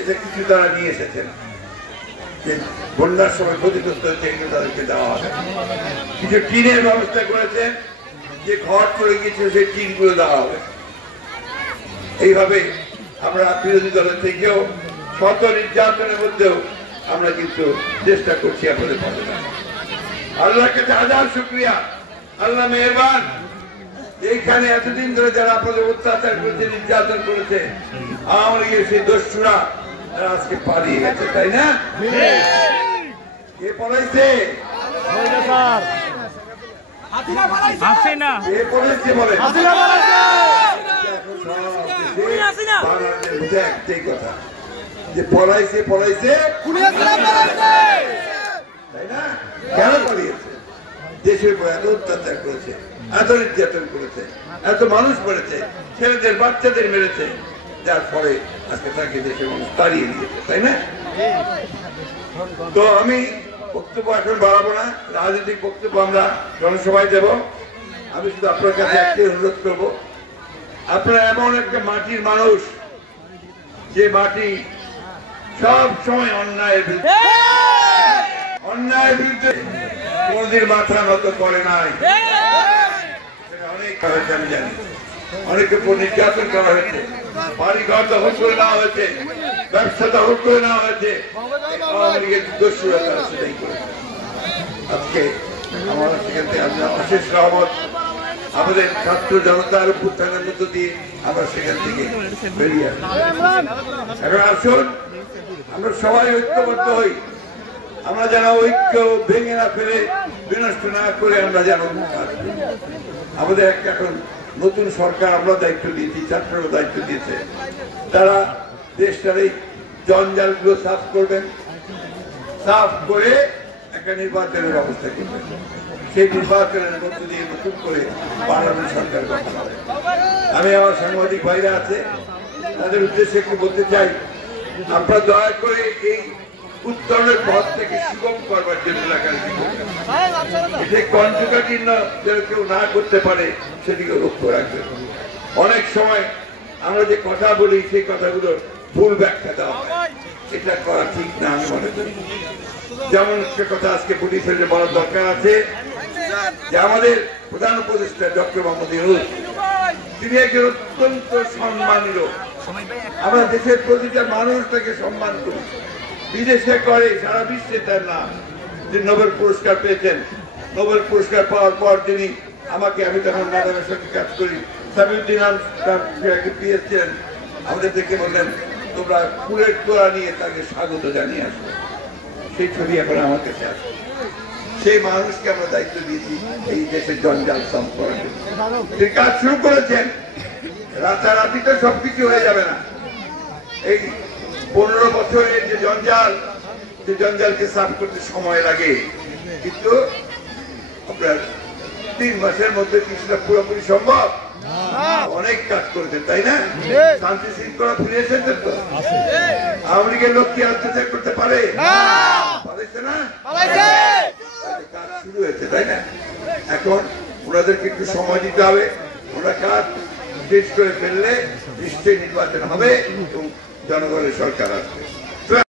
এটা কিছু তারা নিয়ে এসেছেন যে বন্যার সময় ক্ষতিগ্রস্ত হচ্ছে এগুলো তাদেরকে দেওয়া হবে। কিছু টিনের ব্যবস্থা করেছেন যে ঘর পড়ে গিয়েছে সেই টিনগুলো দেওয়া হবে। এইভাবে আমরা বিরোধী দলের থেকেও শত নির্যাতনের মধ্যেও আমরা কিন্তু চেষ্টা করছি আপনাদের পাশে। আল্লাহর কাছে হাজার শুকরিয়া, আল্লাহ মেহেরবান। এইখানে এতদিন ধরে যারা আপনাদের অত্যাচার করেছে, নির্যাতন করেছে, আওয়ামী লীগের সেই দস্যুরা আজকে পালিয়ে গেছে, তাই না? কে পলাইছে? একটাই কথা যে পলাইছে পলাইছে, তাই না? কেন পালিয়েছে? দেশের উপর এত অত্যাচার করেছে, এত নির্যাতন করেছে, এত মানুষ মেরেছে, ছেলেদের বাচ্চাদের মেরেছে, যার ফলে আজকে তাকে দেশের মানুষ তাড়িয়ে দিয়েছে, তাই না? তো আমি বক্তব্য এখন বাড়াবো না, রাজনৈতিক বক্তব্য আমরা জনসভায় দেব। আমি শুধু আপনার কাছে একটি অনুরোধ করবো, আপনারা এমন একটা মাটির মানুষ যে মাটি সব সময় অন্যায়ের বিরুদ্ধে কোনদিন মাথা নত করে নাই। অনেক হয়েছে, আমি জানি অনেকের উপর নির্যাতন করা হয়েছে, বাড়ি ঘর দখল করে নেওয়া হয়েছে, ব্যবসা দখল করে নেওয়া হয়েছে, আওয়ামী লীগের দস্যুরা তারা সেটাই করেছে। আজকে আমরা সেখান থেকে অশেষ রহমত, আমাদের ছাত্র জনতার উত্থানের মধ্য দিয়ে আমরা সেখান থেকে বেরিয়ে আসি। এখন আসুন আমরা সবাই ঐক্যবদ্ধ হই, আমরা যেন ঐক্য ভেঙে না ফেলে, বিনষ্ট না করে আমরা যেন আমাদের একটা এখন নতুন সরকার আমরা দায়িত্ব দিয়েছি, ছাত্ররা দায়িত্ব দিয়েছে, তারা দেশটার এই জঞ্জালগুলো সাফ করবেন, সাফ করে একটা নির্বাচনের ব্যবস্থা করবেন। সেই নির্বাচনের মধ্য দিয়ে নতুন করে পার্লামেন্ট সরকার গঠন হবে। আমি আমার সাংবাদিক ভাইরা আছে, তাদের উদ্দেশ্যে একটু বলতে চাই, আপনারা দয়া করে এই উত্তরণের পথ থেকে সুগম করবার জন্য এলাকার কণ্ঠকাঠিন্য যেন কেউ না করতে পারে সেদিকে লক্ষ্য রাখবেন। অনেক সময় আমরা যে কথা বলি সেই কথাগুলো ভুল ব্যাখ্যা দেওয়া হয়, এটা করা ঠিক না আমি মনে করি। যেমন একটা কথা আজকে পুলিশের বলার দরকার আছে যে আমাদের প্রধান উপদেষ্টা ডক্টর মোহাম্মদ ইউনূস, তিনি একজন অত্যন্ত সম্মানীয়, আমরা দেশের প্রতিটা মানুষ তাকে সম্মান করি, বিদেশে করে, সারা বিশ্বে তার নাম। তিনি নোবেল পুরস্কার পেয়েছেন, নোবেল পুরস্কার পাওয়ার পর তিনি আমাকে, আমি তখন ম্যাডামের সঙ্গে কাজ করি, সামিউদ্দিন পিএস ছিলেন, আমাদের থেকে বললেন তোমরা ফুলের তোড়া নিয়ে তাকে স্বাগত জানিয়ে আসবে। সেই ছবি এখন আমার কাছে আছে। সেই মানুষকে আমরা দায়িত্ব দিয়েছি এই দেশের জঞ্জাল কম করার জন্য। তিনি কাজ শুরু করেছেন, রাতারাতি তো সবকিছু হয়ে যাবে না। এই 15 বছরের যে জঞ্জাল, সেই জঞ্জালকে সাফ করতে সময় লাগে, কিন্তু আপনার 3 মাসের মধ্যে কিছুটা পুরোপুরি সম্ভব। অনেক কাজ করেছেন, তাই না? শান্তি শৃঙ্খলা ফিরে এসেছেন তো? আওয়ামী লীগের লোক কি অত্যাচার করতে পারে? পারেছে না? কাজ শুরু হয়েছে, তাই না? এখন ওনাদেরকে একটু সময় দিতে হবে। ওরা কাজ শেষ করে ফেললে নিশ্চয়ই নির্বাচন হবে এবং জনগণের সরকার আসবে।